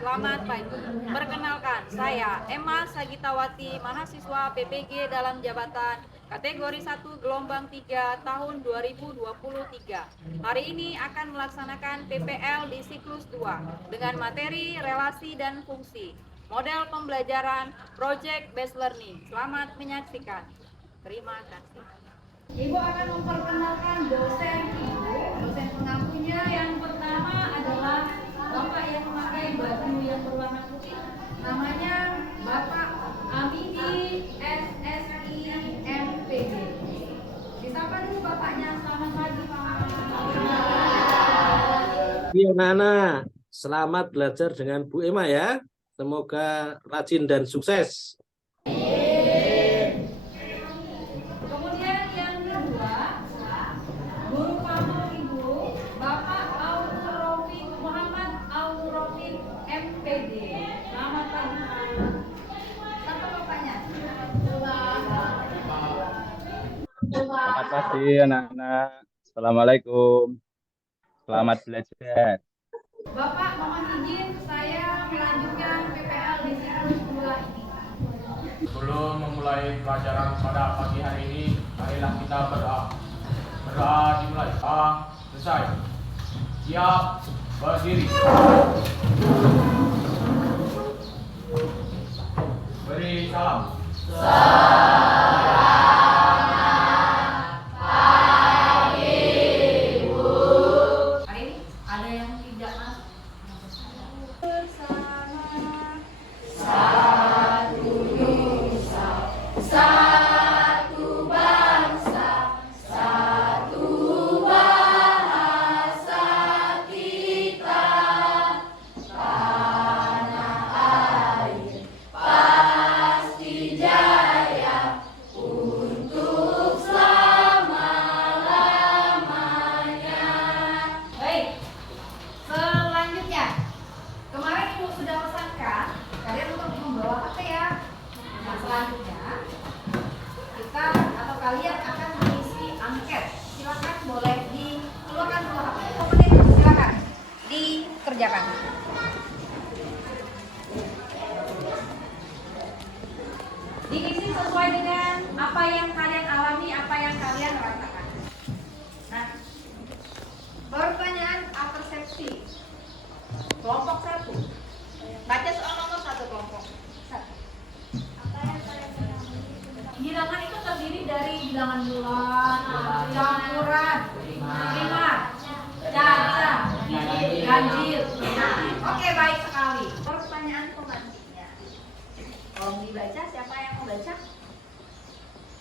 Selamat pagi. Perkenalkan, saya Emma Sagitawati, mahasiswa PPG dalam jabatan kategori 1 gelombang 3 tahun 2023. Hari ini akan melaksanakan PPL di siklus 2 dengan materi relasi dan fungsi. Model pembelajaran Project Based Learning. Selamat menyaksikan. Terima kasih. Ibu akan memperkenalkan dosen Ibu, dosen pengampunya. Yang pertama adalah Bapak yang memakai baju yang berwarna putih. Namanya Bapak Amidi SSI MPD. Disapa dulu Bapaknya. Selamat pagi Pak. Iya Nana, selamat belajar dengan Bu Emma ya. Semoga rajin dan sukses. Kemudian yang kedua, guru kamu Ibu, Bapak Aurofik Muhammad Aurofik MPD. Selamat pagi. Satu Bapaknya. Selamat pagi anak-anak. Assalamualaikum. Selamat belajar. Bapak mohon izin saya melanjutkan PPL di siklus 2 ini. Sebelum memulai pelajaran pada pagi hari ini, marilah kita berdoa. Berdoa dimulai. Selesai. Siap, berdiri. Beri salam. Hari ini ada yang tidak masuk. Bersama satu nusa, satu bangsa, satu bahasa kita. Tanah air pasti jaya untuk selama-lamanya. Baik, selanjutnya kemarin Ibu sudah pesankan kalian untuk membawa HP ya. Nah, selanjutnya kita atau kalian akan mengisi angket. Silakan boleh dikeluarkan dulu HP. Silakan dikerjakan. Diisi sesuai dengan apa yang kalian alami, apa yang kalian rasakan. Nah, pertanyaan persepsi. Kelompok 1. Baca soal nomor 1 kelompok 1. Bilangan itu terdiri dari bilangan bulan, campuran, primar, caca, ganjil. Oke, baik sekali. Pertanyaan penggantinya. Tolong dibaca, siapa yang mau baca?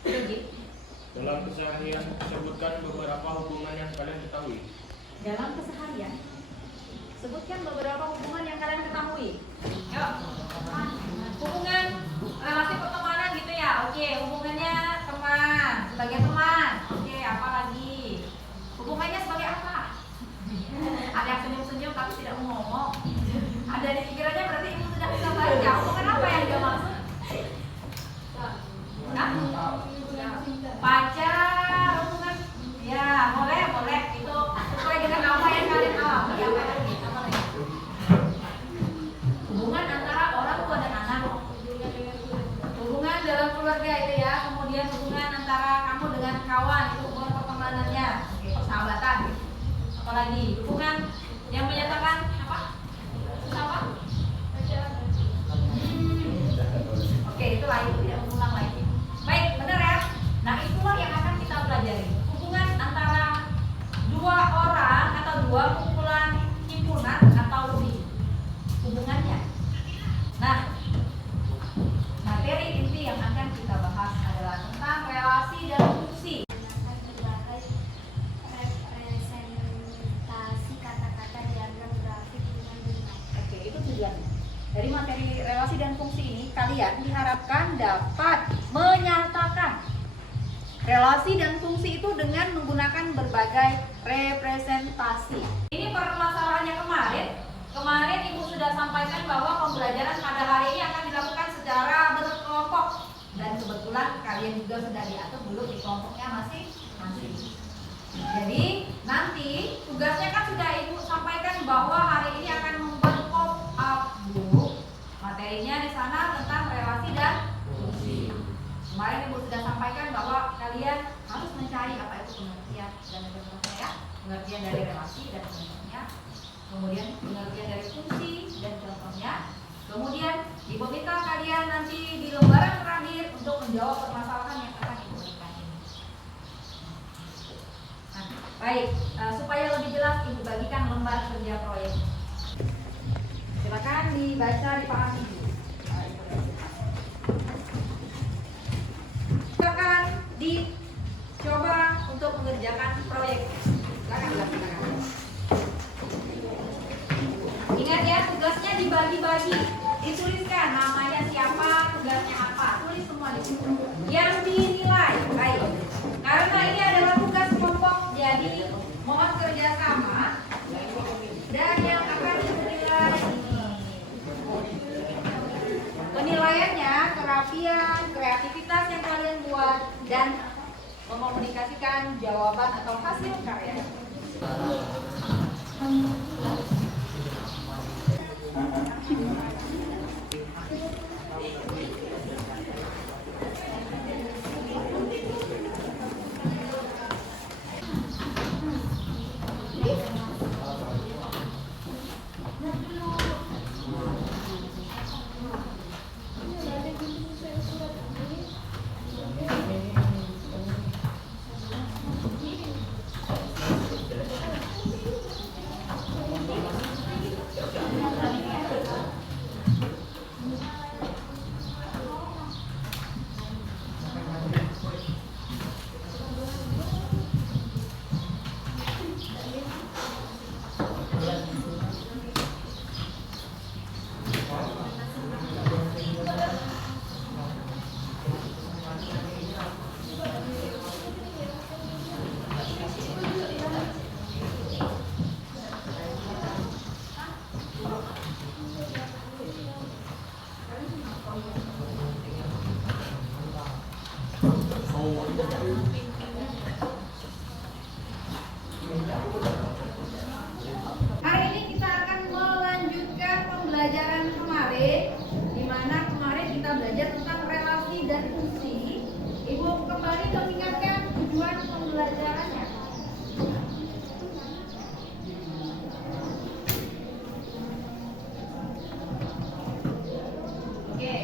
Sedikit. Dalam keseharian, sebutkan beberapa hubungan yang kalian ketahui. Dalam keseharian, sebutkan beberapa hubungan yang kalian ketahui. Yuk. Hubungan relasi pertemanan gitu ya. Oke, hubungannya teman, sebagai teman. Oke, apa lagi? Hubungannya sebagai apa? Ada yang senyum-senyum tapi tidak mau ngomong. Ada di pikirannya, berarti Ibu sudah bisa baca. Hubungan apa yang dia maksud? Hah? Pacar, hubungan. Ya, boleh. Itu sesuai dengan apa yang kalian alami. Apa lagi? Hubungan antara orang tua dan anak. Hubungan dalam keluarga itu ya. Kemudian hubungan antara kamu dengan kawan, itu hubungan pertemanannya, persahabatan. Apalagi hubungan yang menyatakan apa? Apa? Oke, itulah itu tidak mengulang lagi. Baik, benar ya. Nah, itulah yang akan kita pelajari. Hubungan antara dua orang atau dua kumpulan himpunan atau lebih. Hubungannya. Nah, materi inti yang akan kita bahas adalah tentang relasi dan fungsi. Representasi kata-kata diagram grafik dengan bentuk. Oke, itu tujuannya. Dari materi relasi dan fungsi ini, kalian diharapkan dapat menyatakan relasi dan fungsi itu dengan menggunakan berbagai representasi. Ini permasalahannya kemarin. Kemarin Ibu sudah sampaikan bahwa pembelajaran pada hari ini akan dilakukan secara berkelompok. Dan kebetulan kalian juga sudah diatur dulu di kelompoknya masing-masing. Jadi nanti tugasnya kan sudah Ibu sampaikan bahwa hari ini akan membuat pop-up pengertian dari relasi dan contohnya, kemudian pengertian dari fungsi dan contohnya, kemudian Ibu minta kalian nanti di lembaran terakhir untuk menjawab permasalahan yang akan Ibu berikan ini. Nah, baik, supaya lebih jelas Ibu bagikan lembar kerja proyek. Silakan dibaca, dipahami. Silakan dicoba untuk mengerjakan proyek. Silakan dilaksanakan. Ingat ya, tugasnya dibagi-bagi, dituliskan namanya siapa, tugasnya apa, tulis semua di situ. Yang dinilai, baik. Karena ini adalah tugas kelompok, jadi mohon kerjasama. Dan yang akan dinilai ini. Penilaiannya kerapian, kreativitas yang kalian buat dan mekomunikasikan jawaban atau hasil karya. Hari ini kita akan melanjutkan pembelajaran kemarin, di mana kemarin kita belajar tentang relasi dan fungsi. Ibu kembali mengingatkan tujuan pembelajarannya. Oke.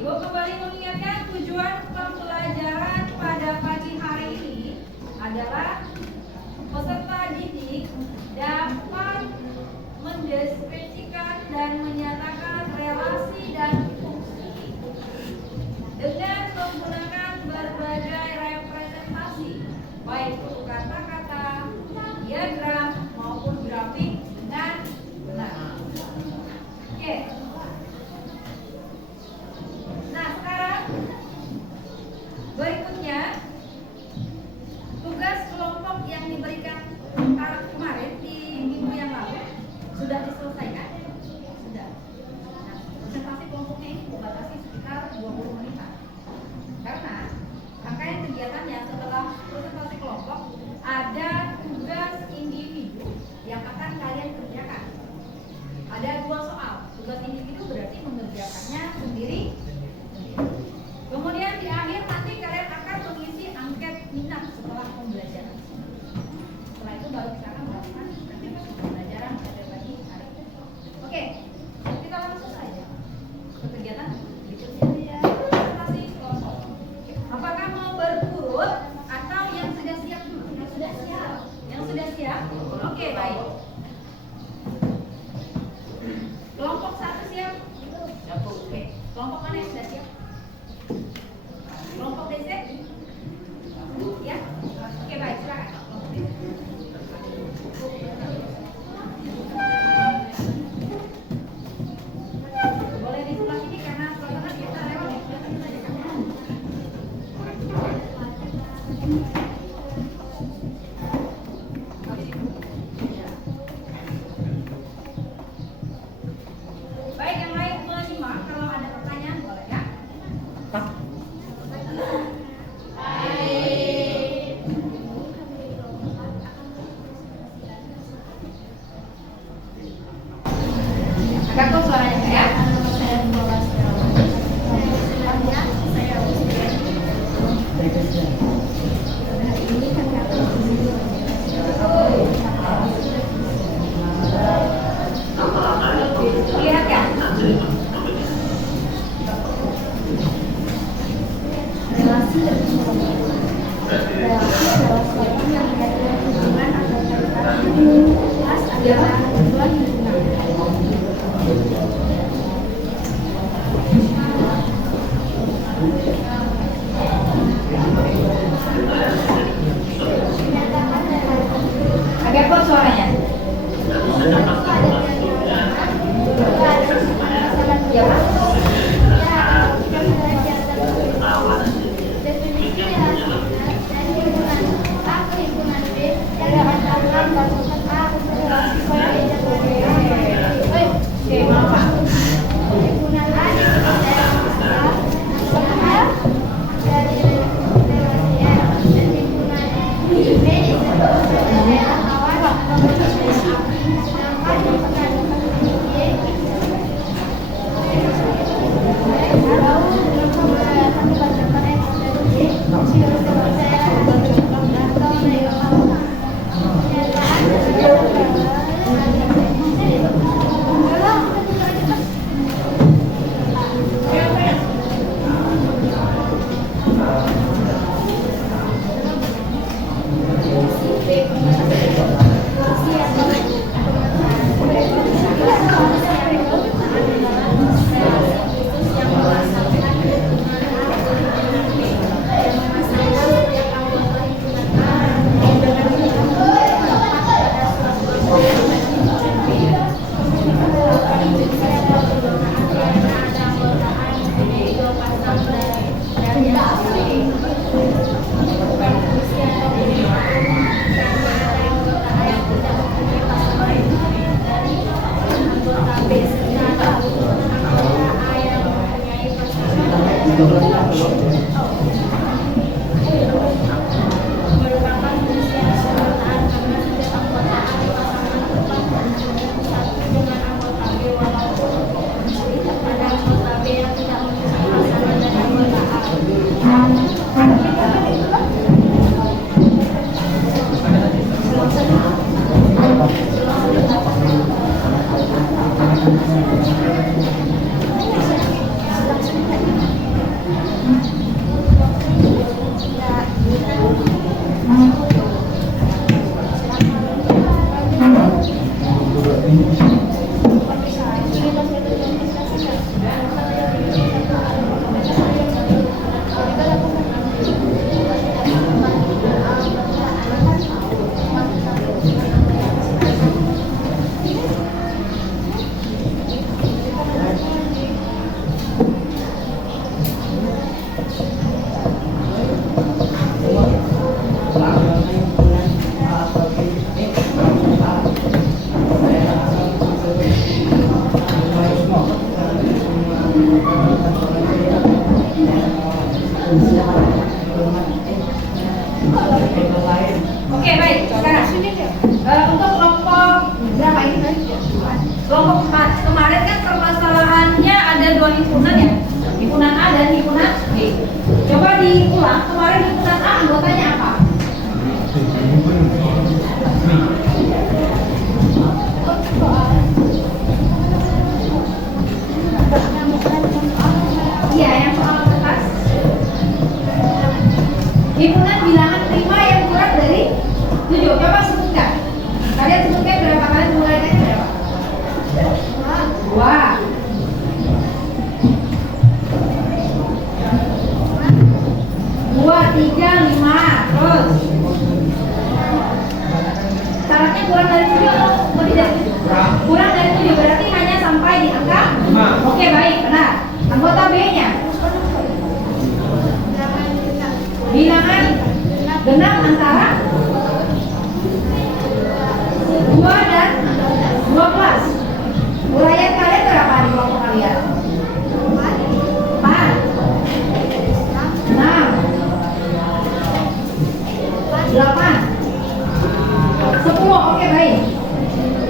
Ibu kembali mengingatkan tujuan pembelajaran pada pagi hari ini adalah peserta didik dapat mendeskripsikan dan menyatakan relasi dan fungsi dengan menggunakan berbagai representasi, baik itu kata-kata, diagram maupun grafik dengan benar. Oke. Nah, sekarang berikutnya tugas kelompok yang diberikan kemarin di minggu yang lalu sudah diselesaikan? Sudah. Nah, presentasi kelompoknya ini dibatasi sekitar 20 menitan. Karena rangkaian kegiatannya setelah presentasi kelompok ada tugas individu yang akan kalian kerjakan. Ada 2 soal. Tugas individu berarti mengerjakannya sendiri. Kemudian di akhir nanti kalian akan mengisi angket minat setelah pembelajaran. Setelah itu baru kita akan melakukan pembelajaran pada pagi hari. Oke, kita langsung saja ke kegiatan berikutnya. Presentasi kelompok. Apakah mau berurut atau yang sudah siap dulu? Yang sudah siap. Yang sudah siap? Oke, baik. Kelompok 1 siap? Oke. Kelompok mana yang sudah siap? Kelompok DC? Ya? Oke, baik, silakan. Boleh di sebelah sini karena suasana kita lewat ya. Baik, yang lain menyimak. Kalau ada pertanyaan boleh ya. Oke, baik. Sekarang untuk kelompok berapa ini tadi? Kelompok 4. Kemarin kan permasalahannya ada 2 himpunan ya. Himpunan A dan himpunan B. Coba diulang, kemarin himpunan A anggotanya apa? Iya, yang soal kertas. Himpunan bilangan prima yang kurang dari 7. Coba sebutkan. Kalian sebutkan berapa kali mulainya berapa? 2. 2, 3, 5. Terus syaratnya kurang dari 7 atau tidak? Kurang dari 7 berarti hanya sampai di angka 5. Oke, baik, benar. Anggota B-nya bilangan genap antara 2 dan 12. Uraian kalian berapa di kelompok kalian? 4, 6, 8, 10. Oke, baik.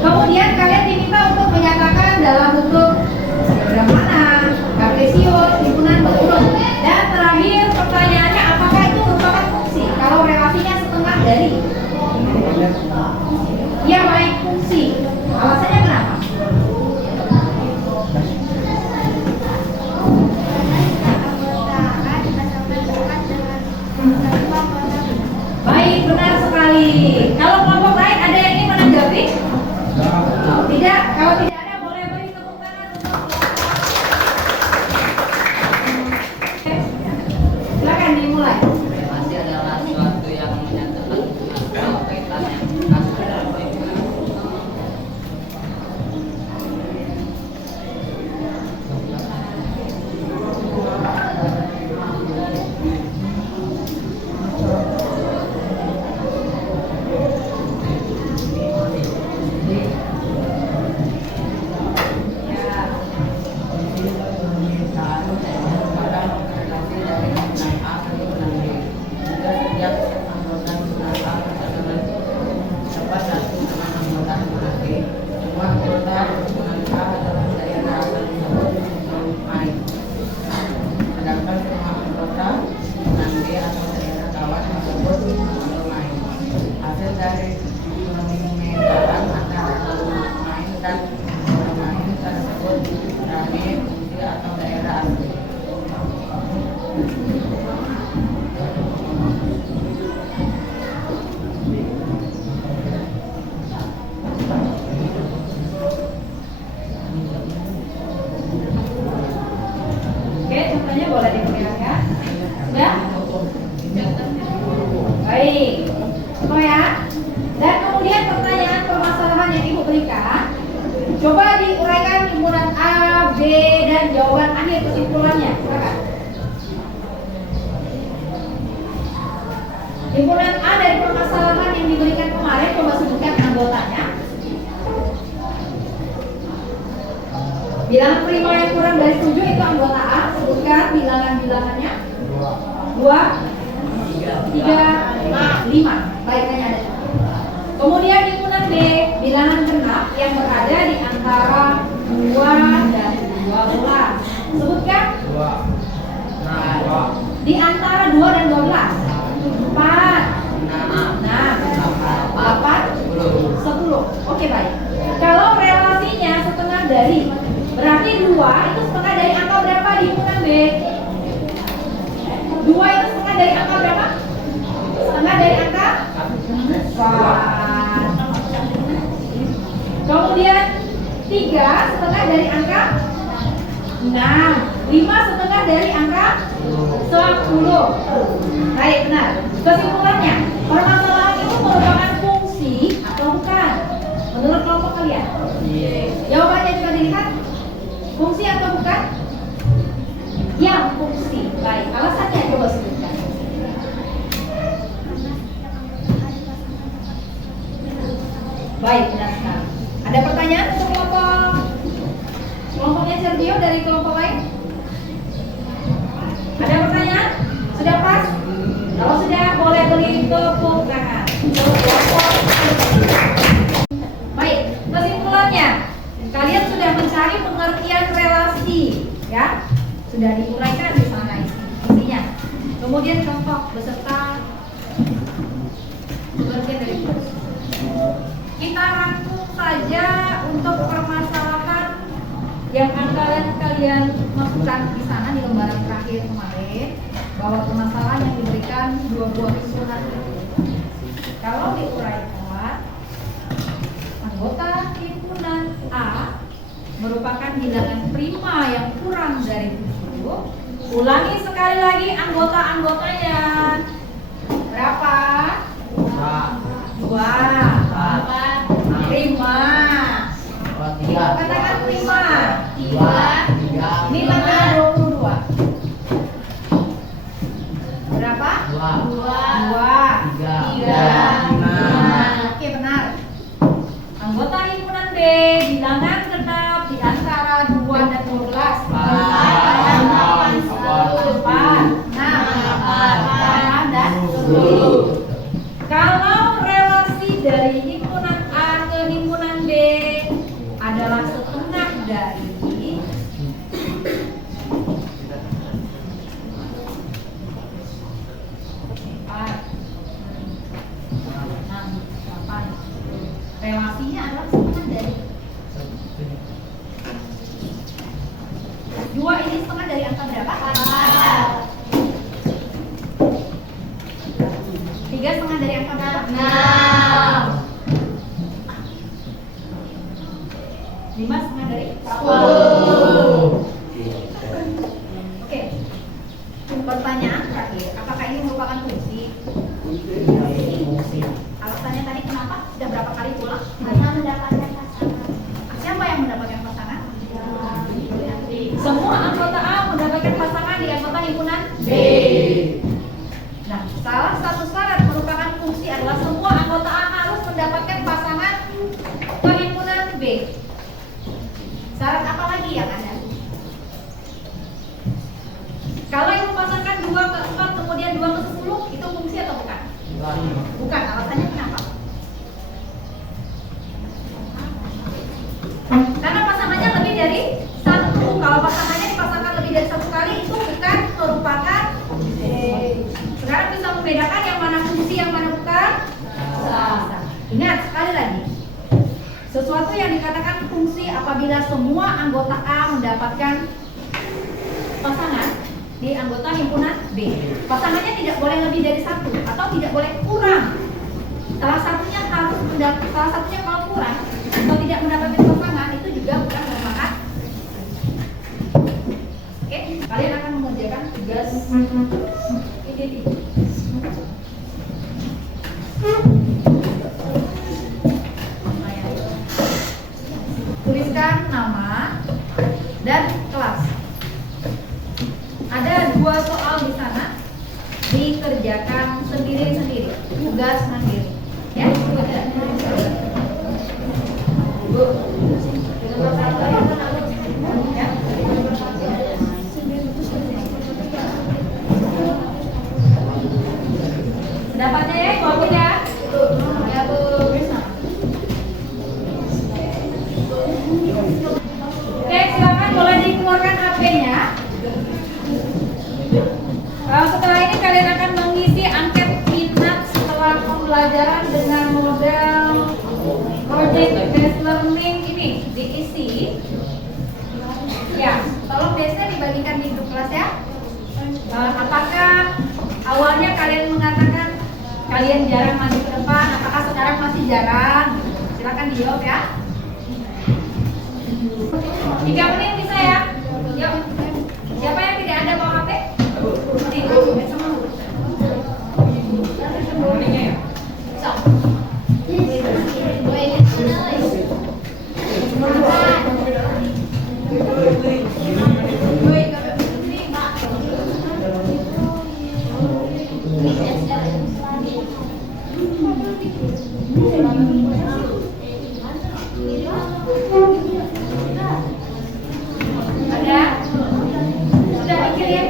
Kemudian kalian diminta untuk menyatakan dalam bentuk diagram mana, kartesius, himpunan berurut. Dan terakhir pertanyaannya, apakah itu merupakan fungsi? Kalau relasinya setengah dari. Ya, baik, fungsi. Alasannya kenapa? Baik, benar sekali. Kalau kelompok lain ada yang ingin menanggapi? Tidak. Kalau tidak ada, boleh beri tepuk tangan untuk silakan dimulai. Masih adalah suatu yang menyatakan kaitannya kasus dari pemerintahan antara main dan bermain tersebut dari fungsi atau daerah asli. Oke, contohnya boleh diperlihatkan. Sudah? Baik. Contoh ya. Dan kemudian pertanyaan permasalahan yang Ibu berikan, coba diuraikan himpunan A, B, dan jawaban akhir kesimpulannya. Silakan. Himpunan A dari permasalahan yang diberikan kemarin, coba sebutkan anggotanya. Bilangan prima yang kurang dari 7 itu anggota A. Sebutkan bilangan-bilangannya. 2, 3, 5. Baik, hanya ada. Kemudian himpunan B, bilangan genap yang berada di antara 2 dan 12. Sebutkan. Di antara 2 dan 12. 4, 6, 8, 10. Oke, baik. Kalau relasinya setengah dari, berarti 2 itu setengah dari angka berapa di himpunan B? 2 itu setengah dari angka berapa? Setengah dari angka 4. Kemudian 3 setengah dari angka 6. 5 setengah dari angka 10. Baik, benar. Kesimpulannya, permasalahan itu merupakan fungsi atau bukan? Menurut kelompok kalian? Jawabannya juga dilihat. Fungsi atau bukan? Yang fungsi. Baik, alasannya coba sebutkan. Baik, benar sekali. Ada pertanyaan untuk kelompoknya Sergio dari kelompok lain? Ada pertanyaan? Sudah pas? Kalau sudah, boleh beri tepuk tangan. Baik, kesimpulannya, kalian sudah mencari pengertian relasi, ya? Sudah diuraikan di sana isinya. Kemudian contoh beserta pengertian dari fungsi. Kita rangkum saja untuk permasalahan yang kalian masukkan di sana di lembaran terakhir kemarin, bahwa permasalahan yang diberikan 2 buah himpunan. Kalau diuraikan, anggota himpunan A merupakan bilangan prima yang kurang dari 7. Ulangi sekali lagi anggota-anggotanya. Berapa? 2. Prima. Katakan prima. 3. Ini tanggal 22. Berapa? 2. 3. 5. Oke, benar. Anggota himpunan B, bilangan genap di antara 2 dan 12. 4, 6, 8, dan 10. Kalau relasi dari himpunan A ke himpunan B adalah setengah dari 4, 6, 8. Relasinya adalah setengah dari 2 ini setengah dari angka berapa? 3 setengah dari angka berapa? 6. 5 setengah dari 10. Oke. Pertanyaan terakhir, apakah ini merupakan fungsi? Alasannya tadi kenapa? Sudah berapa kali pulang? Karena mendapatkan pasangan. Siapa yang mendapatkan pasangan? Semua anggota A mendapatkan pasangan di anggota himpunan B. Nah, salah satu syarat merupakan fungsi adalah semua anggota A harus mendapatkan pasangan ke himpunan B. Syarat apa lagi yang ada? Kalau yang memasangkan 2 ke 4 kemudian 2 ke 10 itu fungsi atau bukan? Bukan. Alasannya kenapa? Karena pasangannya lebih dari 1. Kalau pasangannya dipasangkan lebih dari 1 kali itu bukan merupakan Ingat sekali lagi, sesuatu yang dikatakan fungsi apabila semua anggota A mendapatkan pasangan di anggota himpunan B. Pasangannya tidak boleh lebih dari satu atau tidak boleh kurang. Salah satunya kalau kurang atau tidak mendapatkan pasangan itu juga bukan merupakan. Oke, kalian akan mengerjakan tugas ini. Tuliskan nama dan kelas. Ada 2 soal di sana, dikerjakan sendiri-sendiri, tugas mandiri. Ya, Bu. Ya. Dapatnya ya, bawa tidak? Ya, Bu. Oke, silakan boleh dikeluarkan HP-nya. Setelah ini kalian akan mengisi angket minat setelah pembelajaran dengan model project based learning ini diisi. Ya, tolong biasanya dibagikan di grup kelas ya. Apakah awalnya kalian mengatakan kalian jarang maju ke depan? Apakah sekarang masih jarang? Silakan dijawab ya. 3 menit bisa ya? Yuk. Siapa yang tidak ada bawa HP? Ada? Sudah dikirim?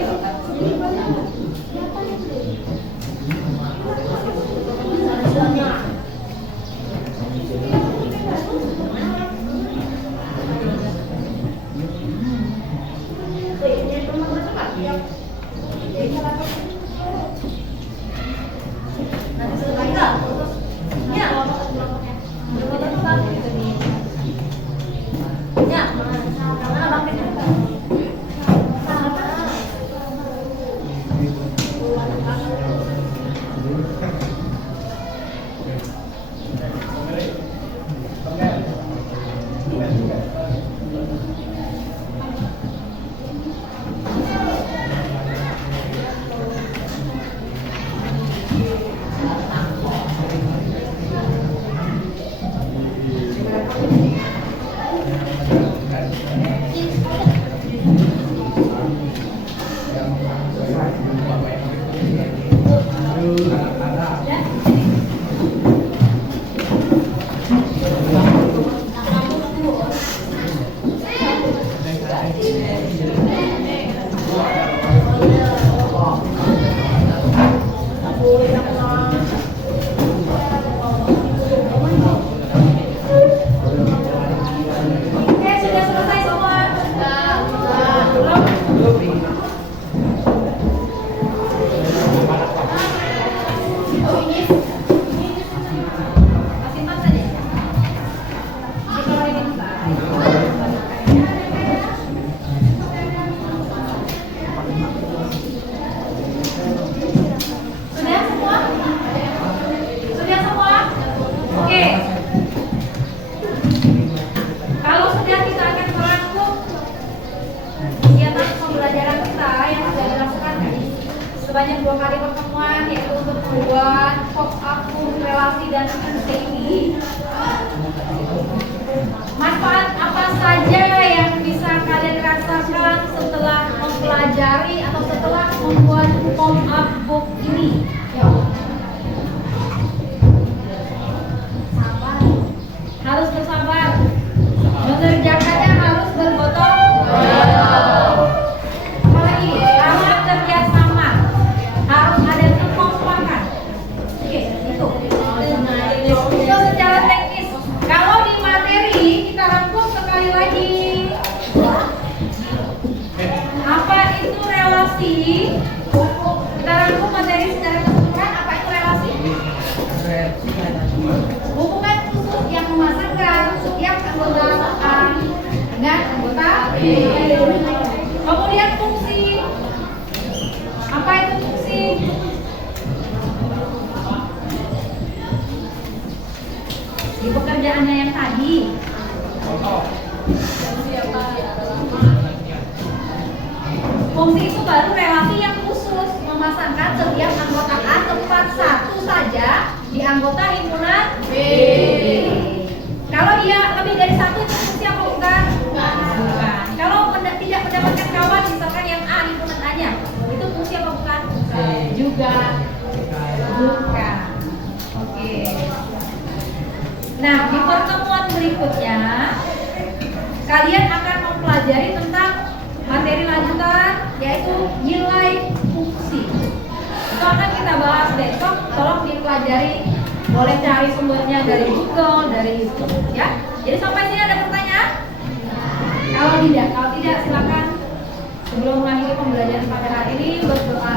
Oke, sudah selesai semua? Belum? Masih pas tadi? Jadi kalau ini sudah semua? Sudah semua? Oke. Kalau sudah, kita akan merangkum kegiatan pembelajaran kita yang sudah dilakukan sebanyak 2 kali pertemuan, yaitu untuk membuat pop-up relasi dan fungsi ini. Manfaat apa saja yang bisa kalian rasakan setelah mempelajari atau setelah membuat pop-up book ini? Harus bersabar. Mengerjakannya harus bergotong royong. Apalagi harus kerjasama, harus ada kekompakan. Oke, itu. Itu secara teknis. Kalau di materi kita rangkum sekali lagi. Apa itu relasi? Kita rangkum materi secara keseluruhan. Apa itu relasi? Hubungan di pekerjaannya yang tadi. Fungsi itu baru relasi yang khusus memasangkan setiap anggota A tempat satu saja di anggota himpunan B. Kalau dia lebih dari satu itu fungsi apa bukan? Bukan. Kalau tidak mendapatkan kawan misalkan yang A himpunan A-nya, itu fungsi apa bukan? Juga bukan. Oke. Nah, di pertemuan berikutnya kalian akan mempelajari tentang materi lanjutan yaitu nilai fungsi. Itu akan kita bahas besok. Tolong dipelajari. Boleh cari sumbernya dari Google, dari YouTube ya. Jadi sampai sini ada pertanyaan? Kalau tidak silakan sebelum mengakhiri pembelajaran pada hari ini berdoa.